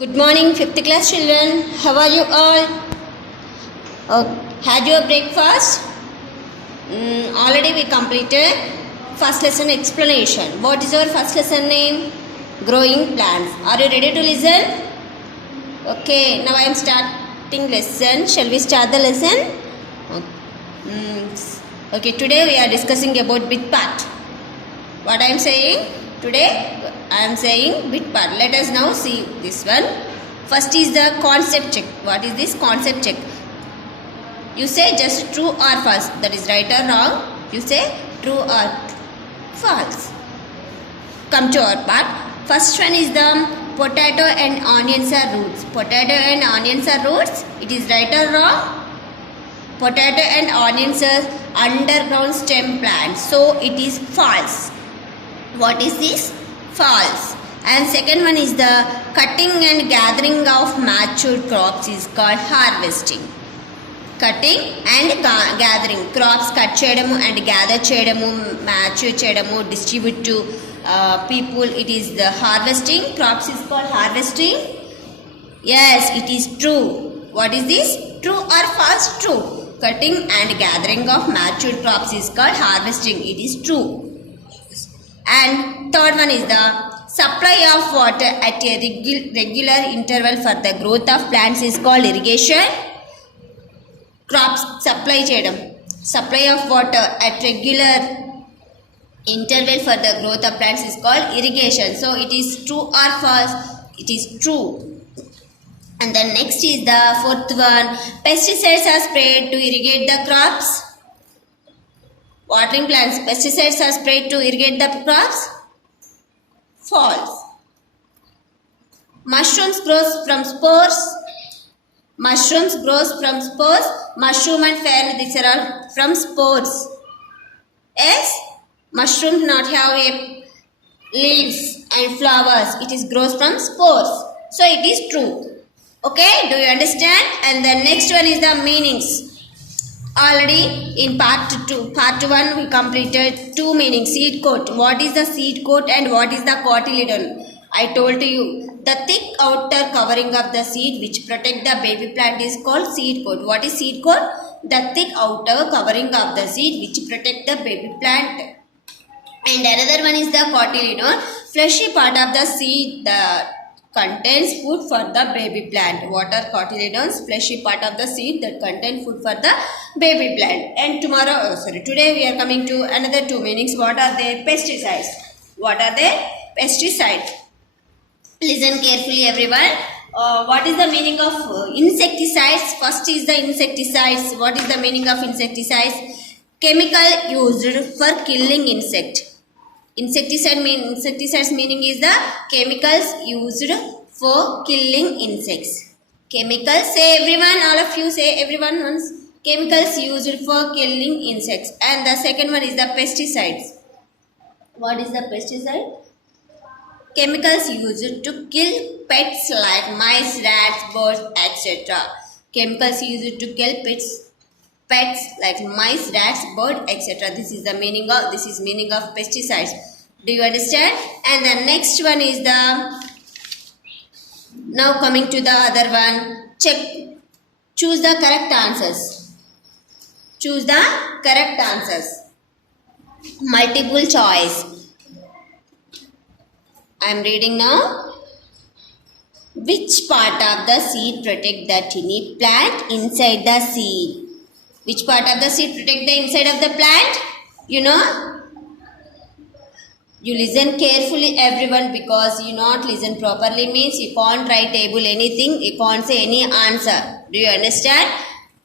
Good morning, 5th class children. How are you all? Had your breakfast? Already we completed first lesson explanation. What is our first lesson name? Growing plants. Are you ready to listen? Okay, now I am starting lesson. Shall we start the lesson? Okay, today we are discussing about bit part. What I am saying? Today I am saying bit part. Let us now see this one. First is the concept check. What is this concept check? You say just true or false. That is right or wrong. You say true or false. Come to our part. First one is the potato and onions are roots. Potato and onions are roots. It is right or wrong? Potato and onions are underground stem plants. So it is false. What is this? False. And second one is the cutting and gathering of matured crops is called harvesting. Cutting and gathering. Crops cut cheyadamu and gather cheyadamu, mature cheyadamu, distribute to people. It is the harvesting. Crops is called harvesting. Yes, it is true. What is this? True or false? True. Cutting and gathering of matured crops is called harvesting. It is true. And third one is the supply of water at a regular interval for the growth of plants is called irrigation. Crops supply cheyadam. Supply of water at regular interval for the growth of plants is called irrigation. So it is true or false? It is true. And then next is the fourth one. Pesticides are sprayed to irrigate the crops. Watering plants. Pesticides are sprayed to irrigate the crops. False. Mushrooms grows from spores. Mushrooms grows from spores. Mushroom and fern, these are all from spores. Yes. Mushrooms not have a leaves and flowers. It is grows from spores. So it is true. Okay. Do you understand? And the next one is the meanings. Already in part 1 we completed two meanings. Seed coat. What is the seed coat and what is the cotyledon? I told you the thick outer covering of the seed which protect the baby plant is called seed coat. What is seed coat? The thick outer covering of the seed which protect the baby plant. And another one is the cotyledon, fleshy part of the seed that contains food for the baby plant. What are cotyledons? Fleshy part of the seed that contain food for the baby plant. And today we are coming to another two meanings. What are they? Pesticides. What are they? Pesticides. Listen carefully everyone. What is the meaning of insecticides? First is the insecticides. What is the meaning of insecticides? Chemical used for killing insect. Insecticides meaning is the chemicals used for killing insects. Chemicals, say everyone, all of you say everyone once. Chemicals used for killing insects. And the second one is the pesticides. What is the pesticide? Chemicals used to kill pets like mice, rats, birds, etc. Chemicals used to kill pets like mice, rats, bird, etc. This is meaning of pesticides. Do you understand? And the next one is now coming to the other one. Choose the correct answers. Choose the correct answers. Multiple choice. I am reading now. Which part of the seed protect the tiny plant inside the seed? Which part of the seed protect the inside of the plant? You know? You listen carefully everyone, because you not listen properly means you can't write table anything. You can't say any answer. Do you understand?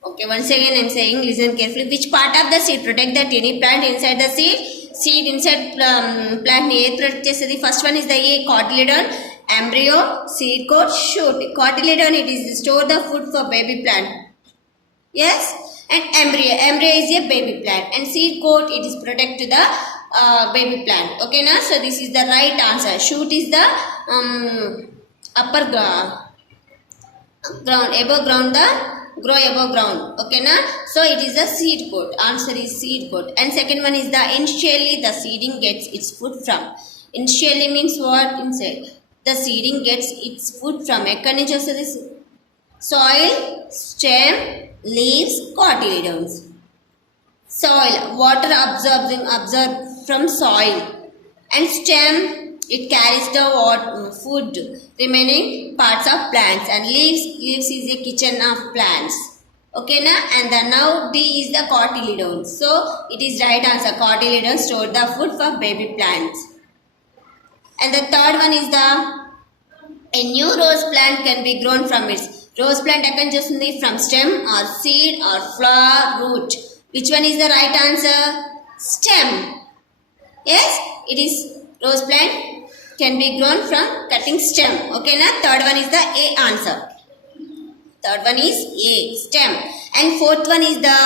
Okay, once again I am saying listen carefully. Which part of the seed protect the tiny plant inside the seed? Seed inside plant ni protect chestadi. First one is the A, cotyledon, embryo, seed coat, shoot. Cotyledon, it is store the food for baby plant. Yes? And embryo is a baby plant, and seed coat, it is protect to the baby plant. Okay na? So this is the right answer. Shoot is the upper ground, above ground, the grow above ground. Okay na? So it is the seed coat. Answer is seed coat. And second one is the initially the seeding gets its food from. Initially means what? Inside. the seedling gets its food from. ఎక్కడి నుంచి వస్తుంది? Soil, stem, leaves, cotyledons. Soil, water absorbed from soil, and stem, it carries the food remaining parts of plants, and leaves is a kitchen of plants. Okay na? And then now D is the cotyledons. So it is right answer. Cotyledons store the food for baby plants. And the third one is a new rose plant can be grown from its. Rose plant ekkadi నుంచి వస్తుంది? From stem or seed or flower root. Which one is the right answer? Stem. Yes, it is. Rose plant can be grown from cutting stem. Okay na? Third one is the A answer. Third one is A, stem. And fourth one is the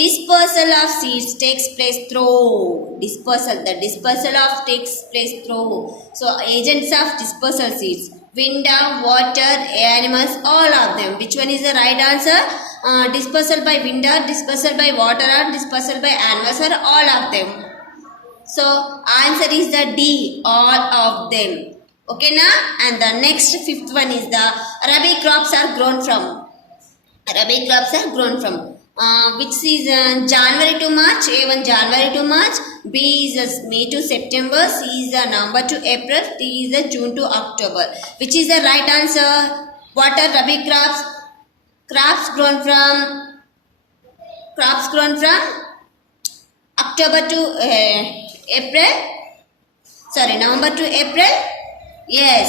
dispersal of seeds takes place through. Dispersal. The dispersal of takes place through. So agents of dispersal seeds. Wind, water, animals, all of them. Which one is the right answer? Dispersal by wind, dispersal by water, or dispersal by animals, or all of them. So answer is the D, all of them. Okay na? And the next fifth one is the rabi crops are grown from. Rabi crops are grown from which season? January to March. A1 January to March, B is May to September, C is November to April, D is June to October. Which is the right answer? What are rabi crops? Crops grown from October to April. Sorry, November to April. Yes,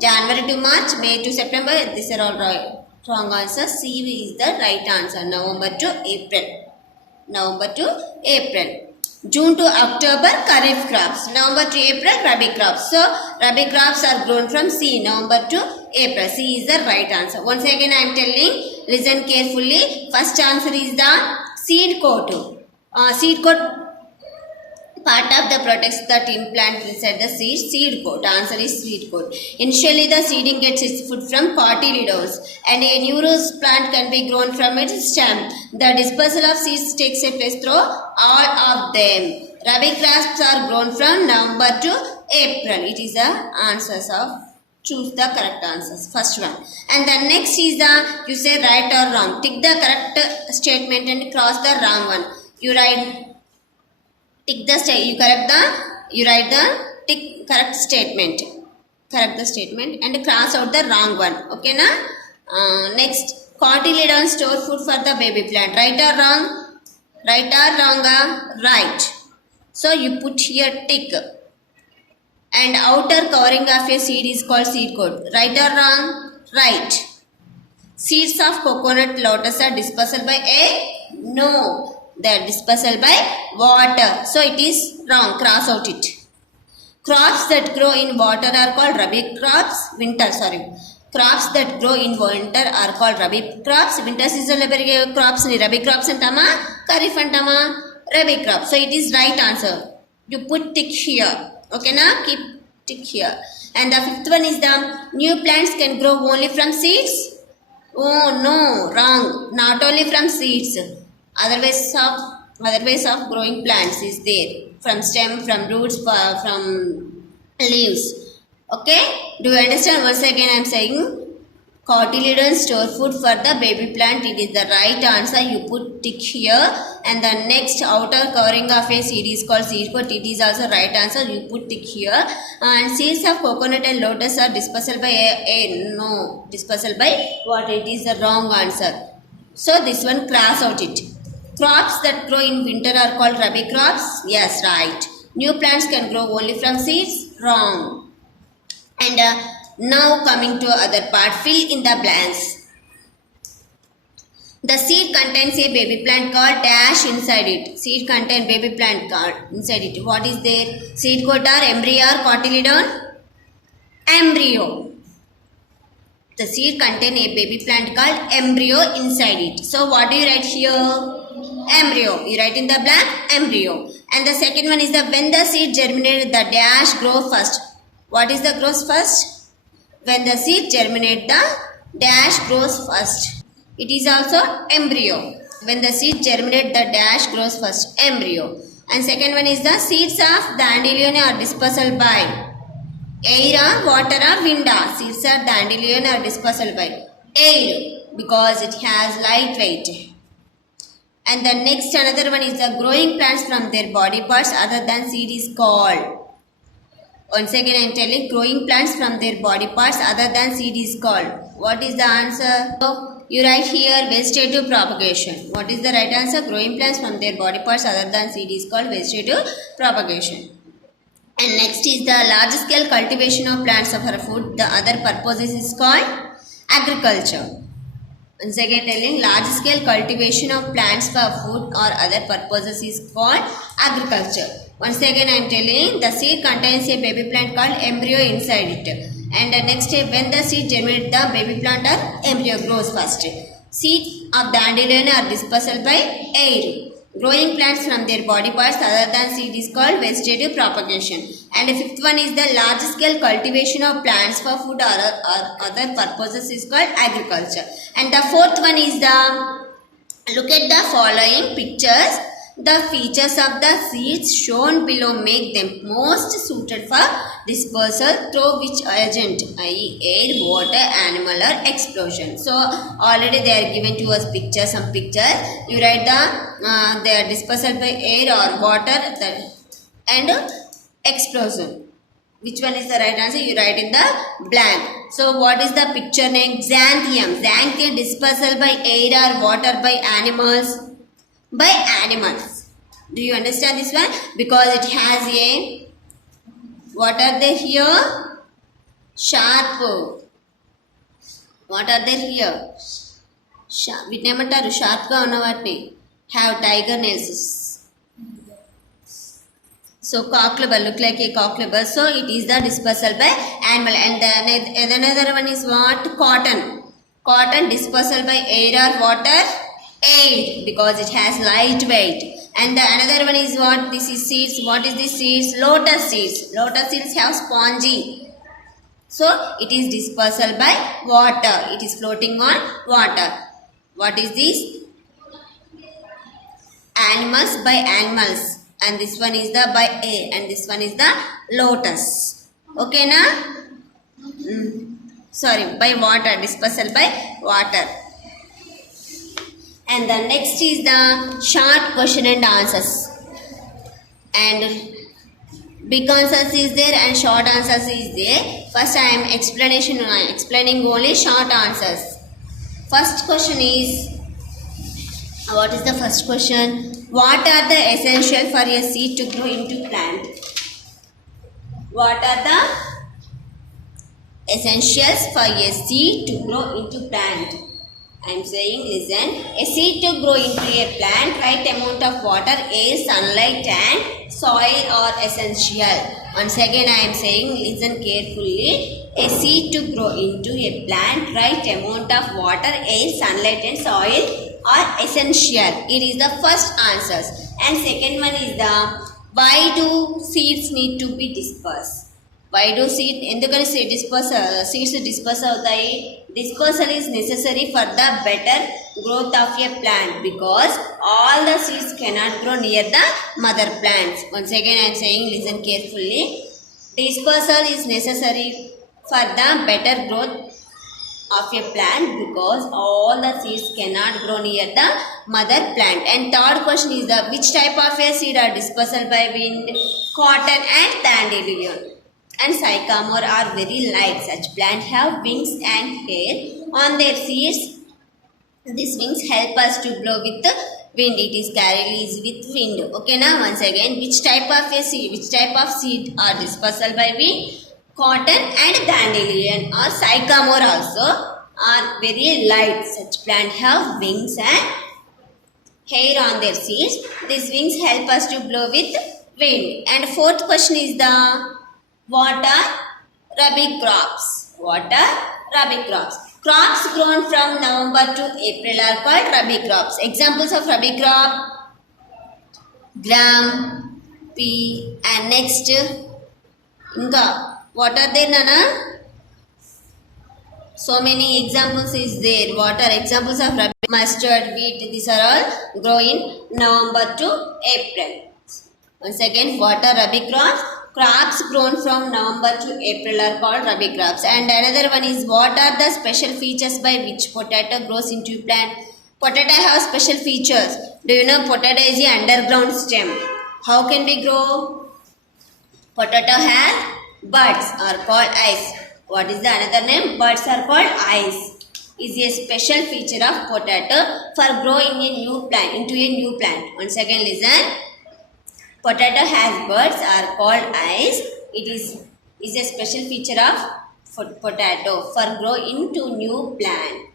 January to March, May to September. These are all right. Wrong answer. C is the right answer. November to April. November to April. June to October, kharif crops. November to April, rabi crops. So rabi crops are grown from C, November to April. C is the right answer. Once again I am telling, listen carefully. First answer is the seed coat. Seed coat part of the protects that implant inside the seed coat. Answer is seed coat. Initially the seedling gets its food from cotyledons, and a new rose plant can be grown from its stem. The dispersal of seeds takes place through all of them. Rabi crops are grown from November to April. It is the answers of. Choose the correct answers. First one. And the next is the, you say right or wrong. Tick the correct statement and cross the wrong one. You write, tick the you write the tick correct statement. Correct the statement and cross out the wrong one. Okay na? Next, cotyledons store food for the baby plant. Right or wrong? Right or wrong? Right. So you put here tick. And outer covering of a seed is called seed coat. Right or wrong? Right. Seeds of coconut lotus are dispersed by air? No. They are dispersed by water. So it is wrong. Cross out it. Crops that grow in water are called rabi crops. Crops that grow in winter are called rabi crops. Winter season lo perige crops ni rabi crops antama, kharif antama, rabi crops. So it is right answer. You put tick here. Okay na? Keep tick here. And the fifth one is the new plants can grow only from seeds. Oh no, wrong. Not only from seeds. Other ways of growing plants is there. From stem, from roots, from leaves. Okay? Do you understand? Once again I am saying, cotyledons store food for the baby plant. It is the right answer. You put tick here. And the next outer covering of a seed is called seed coat. It is also right answer. You put tick here. And seeds of coconut and lotus are dispersed by no. Dispersed by what? It is the wrong answer. So this one, cross out it. Crops that grow in winter are called rabi crops. Yes, right. New plants can grow only from seeds. Wrong. And now coming to other part, fill in the blanks. The seed contains a baby plant called dash inside it. Seed contains baby plant called inside it. What is there? Seed coat or embryo or cotyledon? Embryo. The seed contains a baby plant called embryo inside it. So what do you write here? Embryo. You write in the blank embryo. And the second one is the when the seed germinated, the dash grow first. What is the grows first? When the seed germinate, the dash grows first. It is also embryo. When the seed germinate, the dash grows first. Embryo. And second one is the seeds of dandelion are dispersed by Air or water or wind. Seeds are dandelion are dispersal by air because it has light weight. And the next another one is the growing plants from their body parts other than seed is called. Once again I am telling growing plants from their body parts other than seed is called. What is the answer? So you write here vegetative propagation. What is the right answer? Growing plants from their body parts other than seed is called vegetative propagation. And next is the large scale cultivation of plants for food. The other purposes is called agriculture. Once again telling large scale cultivation of plants for food or other purposes is called agriculture. Once again I am telling the seed contains a baby plant called embryo inside it. And next when the seed germinates the baby plant or embryo grows first. Seeds of dandelion are dispersal by air. Growing plants from their body parts other than seed is called vegetative propagation. And the fifth one is the large scale cultivation of plants for food or other purposes is called agriculture. And the fourth one is the, look at the following pictures. The features of the seeds shown below make them most suited for dispersal through which agent, i.e. air, water, animal or explosion. So already they are given to us pictures, some pictures. You write the they are dispersal by air or water and explosion. Which one is the right answer? You write in the blank. So what is the picture name? Xanthium. Xanthium dispersal by air or water by animals. By animals. Do you understand this one? Because it has a, what are they here? Sharp. What are they here? వీటినేమంటారు sharp గా ఉన్న వాటిని have tiger nails. So cockleable, look like a cockleable. So it is the dispersal by animal. And then another one is what? Cotton. Cotton dispersal by air or water. Air, because it has light weight. And the another one is what? This is seeds. What is this seeds? Lotus seeds. Lotus seeds have spongy. So it is dispersal by water. It is floating on water. What is this? Animals by animals. And this one is the by air. And this one is the lotus. Okay na? Sorry, by water. Dispersal by water. And the next is the short question and answers. And big answers is there and short answers is there. First I am explaining only short answers. First question is, what is the first question? What are the essential for a seed to grow into plant? What are the essentials for a seed to grow into plant? I am saying, listen. A seed to grow into a plant, right amount of water, air, sunlight and soil are essential. Once again I am saying, listen carefully. A seed to grow into a plant, right amount of water, air, sunlight and soil are essential. It is the first answers. And second one is the, why do seeds need to be dispersed? Why do seed, ఎందుకని seeds disperse అవుతాయి? Dispersal is necessary for the better growth of a plant because all the seeds cannot grow near the mother plants. Once again I am saying, listen carefully. Dispersal is necessary for the better growth of a plant because all the seeds cannot grow near the mother plant. And third question is the, which type of a seed are dispersal by wind? Cotton and dandelion and sycamore are very light. Such plants have wings and hair on their seeds. These wings help us to blow with the wind. It is carried with wind. Okay now once again, which type of a seed? Which type of seed are dispersal by wind? Cotton and dandelion or sycamore also are very light. Such plants have wings and hair on their seeds. These wings help us to blow with wind. And fourth question is the, what are rabi crops? What are rabi crops? Crops grown from November to April are called rabi crops. Examples of rabi crop: gram, pea, and next inga. What are they, Nana? So many examples is there. What are examples of rabi? Mustard, wheat. These are all grow in November to April. Once again, what are rabi crops? Crops grown from November to April are called Rabi crops. And another one is, what are the special features by which potato grows into plant? Potato have special features. Do you know potato is the underground stem? How can we grow? Potato has buds are called eyes. What is the another name? Buds are called eyes. Is a special feature of potato for growing a new plant into a new plant. Once again listen. Potato has buds are called eyes. It is a special feature of potato for grow into new plant.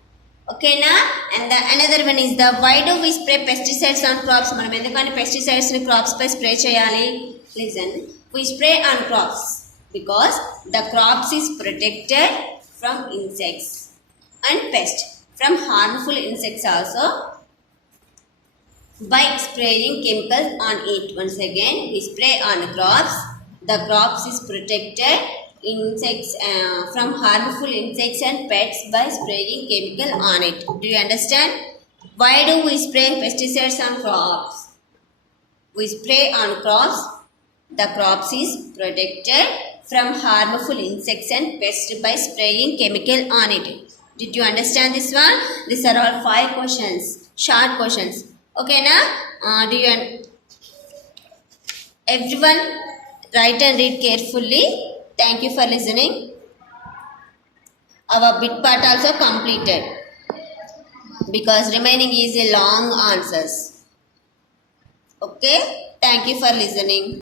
Okay na? And the another one is the, why do we spray pesticides on crops? మనం ఎందుకని pesticides ని crops పై spray చేయాలి? Listen. We spray on crops because the crops is protected from insects and pests, from harmful insects also, by spraying chemicals on it. Once again, we spray on crops. The crops is protected insects from harmful insects and pests by spraying chemical on it. Do you understand? Why do we spray pesticides on crops? We spray on crops. The crops is protected from harmful insects and pests by spraying chemical on it. Did you understand this one? These are all 5 questions, short questions. Okay na? Do you everyone write and read carefully. Thank you for listening. Our bit part also completed because remaining is a long answers. Okay? Thank you for listening.